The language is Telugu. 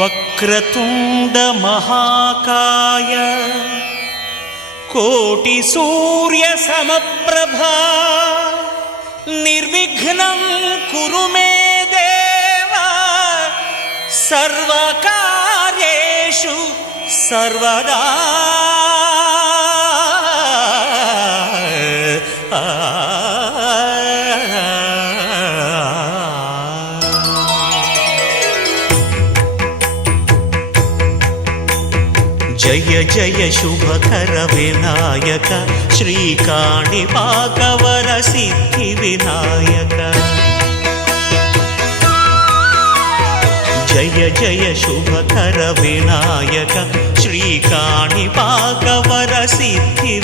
వక్రతుండ మహాకాయ కోటి సూర్య సమప్రభా నిర్విఘ్నం కురు మే దేవ సర్వకార్యేషు సర్వదా. జయ జయ శుభకర వినాయక శ్రీకాణిపాకవర సిద్ధి వినాయక. జయ జయ శుభకర వినాయక శ్రీకాణిపాకవర సిద్ధి